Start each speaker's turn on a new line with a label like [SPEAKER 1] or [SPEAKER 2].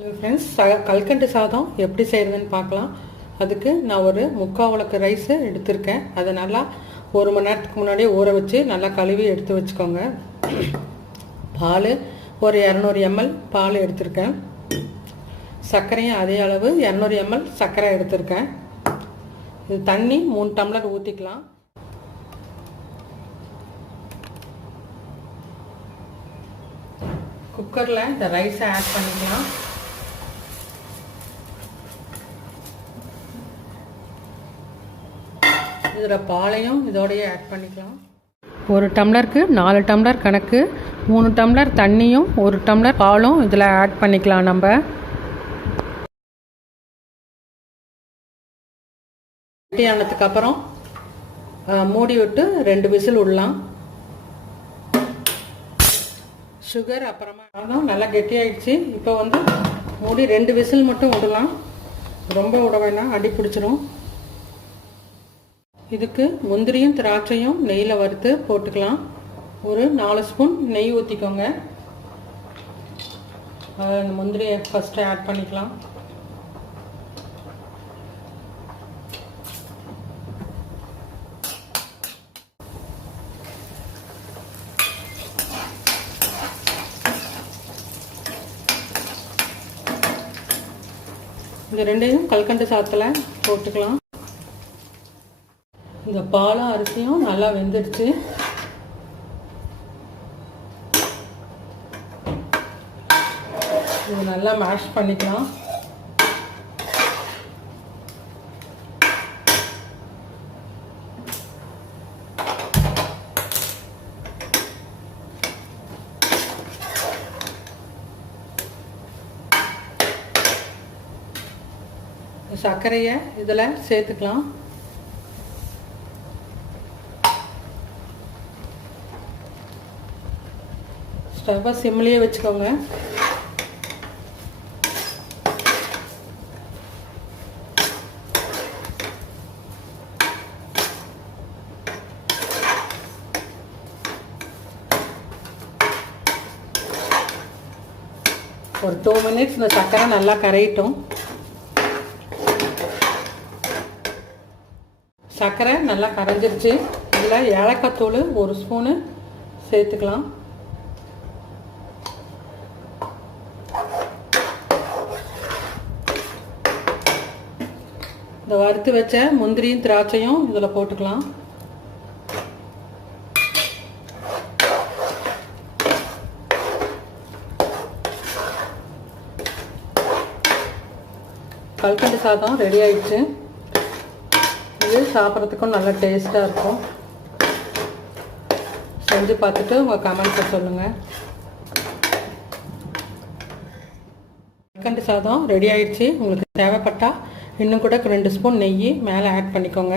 [SPEAKER 1] Hello friends ச கல்கண்டு சாதம் எப்படி செய்கிறதுன்னு பார்க்கலாம். அதுக்கு நான் ஒரு முக்கால் உலக்கு ரைஸு எடுத்திருக்கேன். அதை நல்லா ஒரு மணி நேரத்துக்கு முன்னாடியே ஊற வச்சு நல்லா கழுவி எடுத்து வச்சுக்கோங்க. பால் ஒரு இரநூறு எம்எல் பால் எடுத்திருக்கேன். சர்க்கரையும் அதே அளவு இரநூறு எம்எல் சர்க்கரை எடுத்திருக்கேன். இது தண்ணி மூணு டம்ளர் ஊற்றிக்கலாம் குக்கரில் இந்த ரைஸை ஆட் பண்ணிக்கலாம். இதில் பாலையும் இதோடயே ஆட் பண்ணிக்கலாம். ஒரு டம்ளருக்கு நாலு டம்ளர் கணக்கு மூணு டம்ளர் தண்ணியும் ஒரு டம்ளர் பாலும் இதில் ஆட் பண்ணிக்கலாம் நம்ம. ஆனதுக்கு அப்புறம் அஹ், மூடி விட்டு ரெண்டு விசில் விடலாம். சுகர் அப்புறமா ஆனால் நல்லா கெட்டியாயிடுச்சு. இப்போ வந்து மூடி ரெண்டு விசில் மட்டும் விடலாம். ரொம்ப விட வேணாம் அடி பிடிச்சிரும். இதுக்கு முந்திரியும் திராட்சையும் நெய்யில் வறுத்து போட்டுக்கலாம். ஒரு நாலு ஸ்பூன் நெய் ஊற்றிக்கோங்க அந்த முந்திரியை ஃபஸ்ட்டு ஆட் பண்ணிக்கலாம். இந்த ரெண்டையும் கல்கண்டு சாத்தில் போட்டுக்கலாம். இந்த பாலும் அரிசியும் நல்லா வெந்துடுச்சு. இது நல்லா மேஷ் பண்ணிக்கலாம். சர்க்கரையை இதில் சேர்த்துக்கலாம். ஸ்டவ்வை சிம்லேயே வச்சுக்கோங்க. ஒரு டூ மினிட்ஸ் இந்த சர்க்கரை நல்லா கரையட்டும். சர்க்கரை நல்லா கரைஞ்சிருச்சு. இதில் ஏலக்காய் தூள் ஒரு ஸ்பூனு சேர்த்துக்கலாம். இந்த வறுத்து வச்ச முந்திரியும் திராட்சையும் இதில் போட்டுக்கலாம். கல்கண்டு சாதம் ரெடி ஆயிடுச்சு. இது சாப்பிட்றதுக்கும் நல்லா டேஸ்ட்டாக இருக்கும். செஞ்சு பார்த்துட்டு உங்கள் கமெண்ட்ஸை சொல்லுங்கள் கல்கண்டு சாதம் ரெடி ஆயிடுச்சு. உங்களுக்கு தேவைப்பட்டால் இன்னும் கூட ரெண்டு ஸ்பூன் நெய் மேலே ஆட் பண்ணிக்கோங்க.